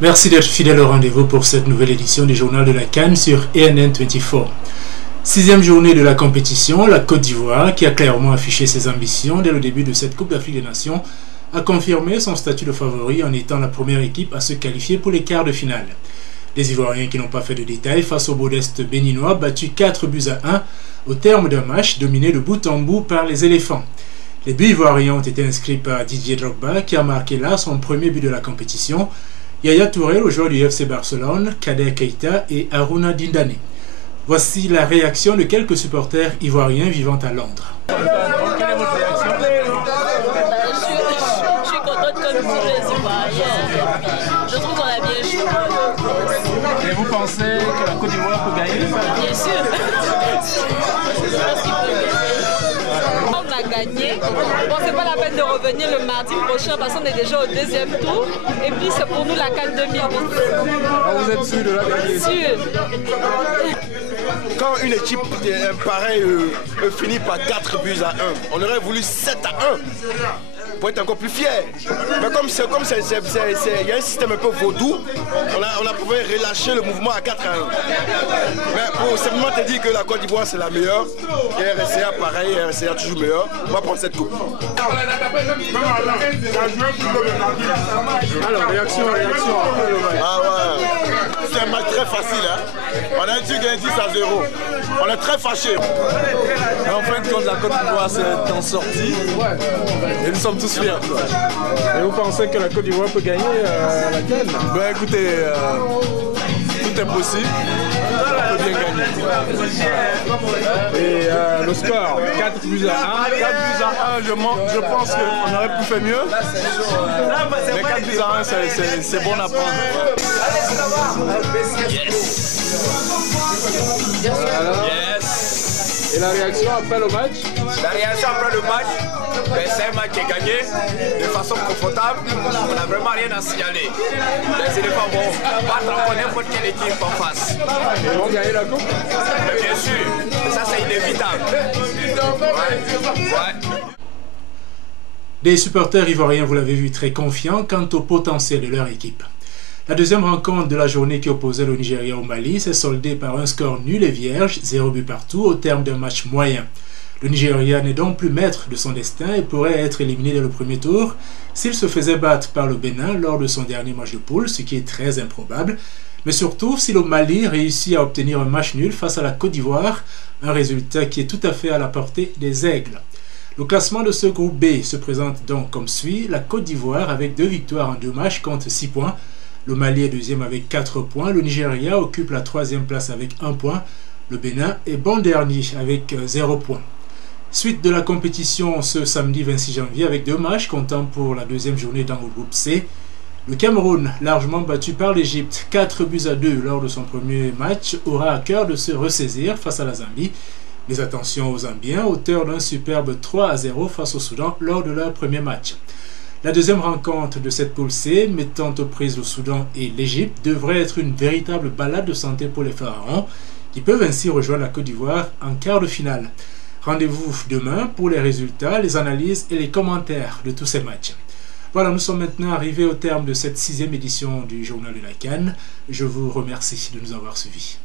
Merci d'être fidèle au rendez-vous pour cette nouvelle édition du Journal de la CAN sur ENN24. Sixième journée de la compétition, la Côte d'Ivoire, qui a clairement affiché ses ambitions dès le début de cette Coupe d'Afrique des Nations, a confirmé son statut de favori en étant la première équipe à se qualifier pour les quarts de finale. Les Ivoiriens qui n'ont pas fait de détails face au modeste béninois battu 4-1 au terme d'un match dominé de bout en bout par les éléphants. Les buts ivoiriens ont été inscrits par Didier Drogba qui a marqué là son premier but de la compétition, Yaya Touré, le joueur du FC Barcelone, Kader Keita et Aruna Dindane. Voici la réaction de quelques supporters ivoiriens vivant à Londres. Quelle est votre réaction? Je suis contente comme tous les Ivoiriens. Je trouve qu'on a bien joué. Et vous pensez que la Côte d'Ivoire peut gagner? Bien sûr. Je pense qu'il peut gagner. On a gagné. Bon, c'est pas la peine de revenir le mardi prochain parce qu'on est déjà au deuxième tour. Et puis c'est pour nous la CAN 2010. Vous êtes sûr de la gagner? Sûr. Quand une équipe pareille finit par 4-1, on aurait voulu 7-1 pour être encore plus fier. Mais comme il y a un système un peu vaudou, on a pu relâcher le mouvement à 4-1. Mais pour simplement te dire que la Côte d'Ivoire c'est la meilleure, et RSA pareil, RSA toujours meilleur, on va prendre cette coupe. Alors, réaction. Ah ouais, c'est un match très facile. Hein? On a dû gagner 10-0. On est très fâchés. En fin de compte, la Côte d'Ivoire s'est en sortie et nous sommes tous fiers. Et vous pensez que la Côte d'Ivoire peut gagner la CAN? Ben écoutez, tout est possible. On peut bien gagner. Et le score 4-1. 4-1, je pense qu'on aurait pu faire mieux. Mais 4-1, c'est bon à prendre. Et la réaction après le match? La réaction après le match, c'est un match qui est gagné de façon confortable. On n'a vraiment rien à signaler. Les éléphants vont battre n'importe quelle équipe en face. Ils vont gagner la coupe? Mais bien sûr, ça c'est inévitable. Ouais. Des supporters ivoiriens, vous l'avez vu, très confiants quant au potentiel de leur équipe. La deuxième rencontre de la journée qui opposait le Nigeria au Mali s'est soldée par un score nul et vierge, 0 but partout, au terme d'un match moyen. Le Nigeria n'est donc plus maître de son destin et pourrait être éliminé dès le premier tour s'il se faisait battre par le Bénin lors de son dernier match de poule, ce qui est très improbable, mais surtout si le Mali réussit à obtenir un match nul face à la Côte d'Ivoire, un résultat qui est tout à fait à la portée des Aigles. Le classement de ce groupe B se présente donc comme suit: la Côte d'Ivoire avec 2 victoires en 2 matchs compte 6 points, le Mali est deuxième avec 4 points, le Nigeria occupe la 3e place avec 1 point, le Bénin est bon dernier avec 0 point. Suite de la compétition ce samedi 26 janvier avec 2 matchs comptant pour la 2e journée dans le groupe C. Le Cameroun, largement battu par l'Égypte 4-2 lors de son premier match, aura à cœur de se ressaisir face à la Zambie. Mais attention aux Zambiens, auteurs d'un superbe 3-0 face au Soudan lors de leur premier match. La deuxième rencontre de cette poule C, mettant aux prises le Soudan et l'Égypte, devrait être une véritable balade de santé pour les Pharaons, qui peuvent ainsi rejoindre la Côte d'Ivoire en quart de finale. Rendez-vous demain pour les résultats, les analyses et les commentaires de tous ces matchs. Voilà, nous sommes maintenant arrivés au terme de cette 6e édition du Journal de la CAN. Je vous remercie de nous avoir suivis.